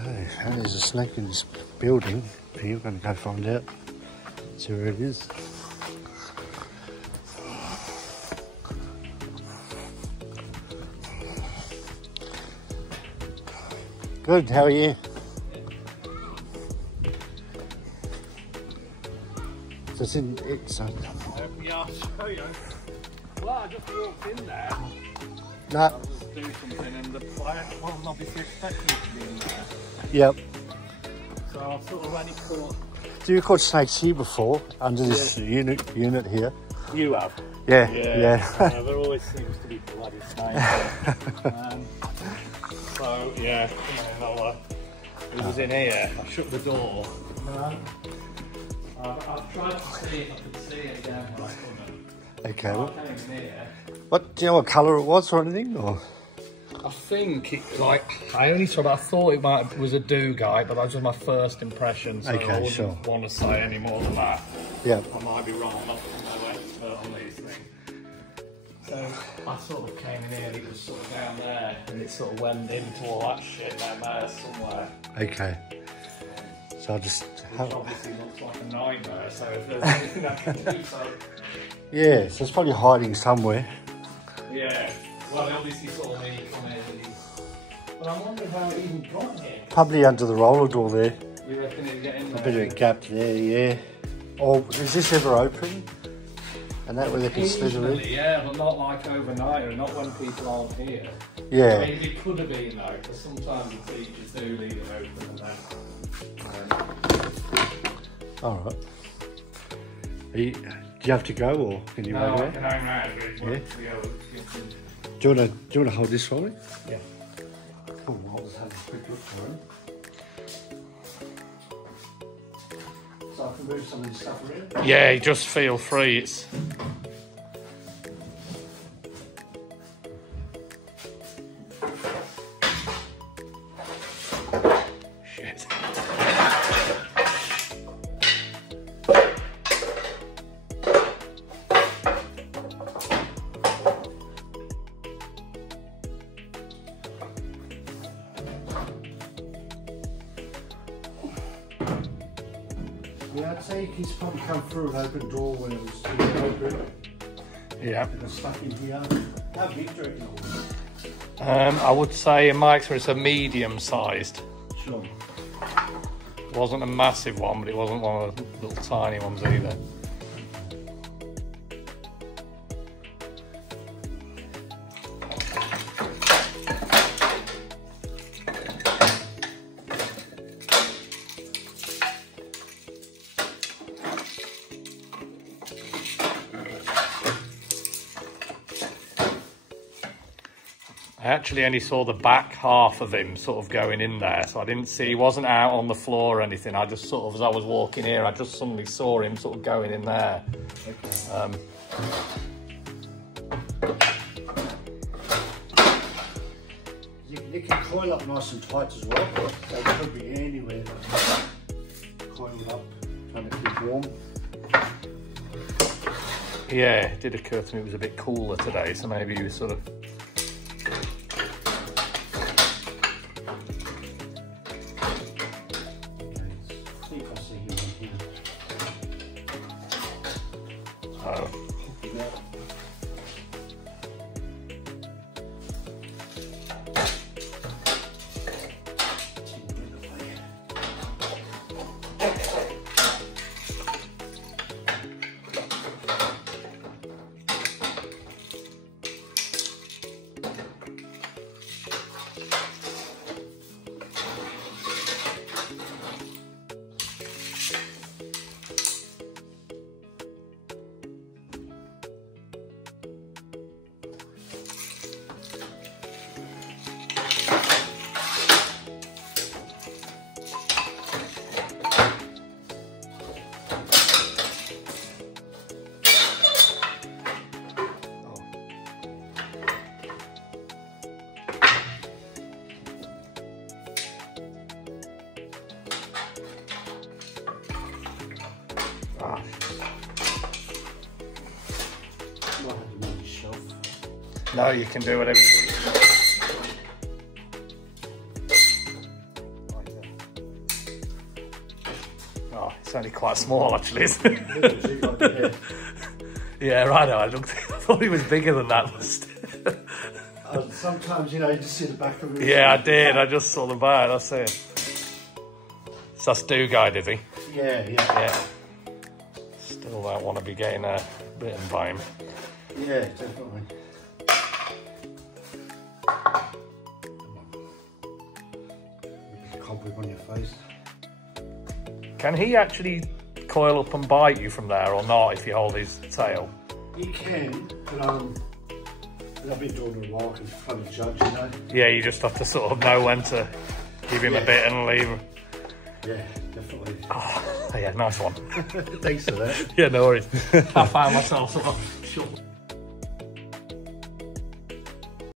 Okay, there's a snake in this building. We're going to go find out. See where it is. Good, how are you? So it's in it, so. Yeah, I'll show you. Well, I just walked in there. No. I'll just do something and the client wasn't obviously expecting me to be in there. Yep. So I've sort of only caught. So you caught snakes here before, under this unit here? You have? Yeah, yeah. There always seems to be bloody snakes. So, yeah, it was in here. I shut the door. I've tried to see if I could see it again, but I couldn't. Okay. So I came in here. What, do you know what colour it was or anything? Or? I think it, like, I only saw that. I thought it was a do-guy, but that was just my first impression, so okay, I wouldn't want to say any more than that. Yeah. I might be wrong, I'm not no expert on these things. So I sort of came in here and it was sort of down there, and it sort of went into all that shit down there somewhere. Okay. So I just... Which obviously looks like a nightmare, so if there's anything I can do, so... Yeah, so it's probably hiding somewhere. Yeah, well, obviously sort of me come in and but I'm wondering how it even got here. Probably under the roller door there. You reckon it'd get in there? A bit of a gap there, yeah. Or is this ever open? And that where they can slither in? Yeah, but not like overnight or not when people aren't here. Yeah. Maybe it could have been though, because sometimes the teachers do leave it open and then... Alright. Do you have to go or can you no, wait I can there? hang around with it. Yeah. Do you want to hold this for me? Yeah. Cool, I'll just have a quick look for him. So I can move some of this stuff around? Yeah, just feel free. It's... Shit. Yeah, I'd say he's probably come through an open door when it was open. Yeah. And it's stuck in here. How big do you reckon it was? I would say in my experience a medium sized. Sure. Wasn't a massive one, but it wasn't one of the little tiny ones either. I actually only saw the back half of him sort of going in there, so I didn't see, he wasn't out on the floor or anything. I just sort of, as I was walking here, I just suddenly saw him sort of going in there. Okay. You can coil up nice and tight as well, so it could be anywhere. Coil up, trying to keep warm. Yeah, it did occur to me it was a bit cooler today, so maybe he was sort of... Oh. No, you can do whatever you want. Like Oh, it's only quite small actually, isn't it? Yeah, right. I thought he was bigger than that. Sometimes, you know, you just see the back of it. Yeah, I did. I just saw the back. That's it. So that's Do Guy, did he? Yeah. Still don't want to be getting bitten by him. Yeah, definitely. Cobweb on your face. Can he actually coil up and bite you from there or not if you hold his tail? He can, but I've been doing it a while, I can kind of judge, you know. Yeah, you just have to sort of know when to give him a bit and leave him. Yeah, definitely. Oh, yeah, nice one. Thanks for that. Yeah, no worries. I found myself sort of short.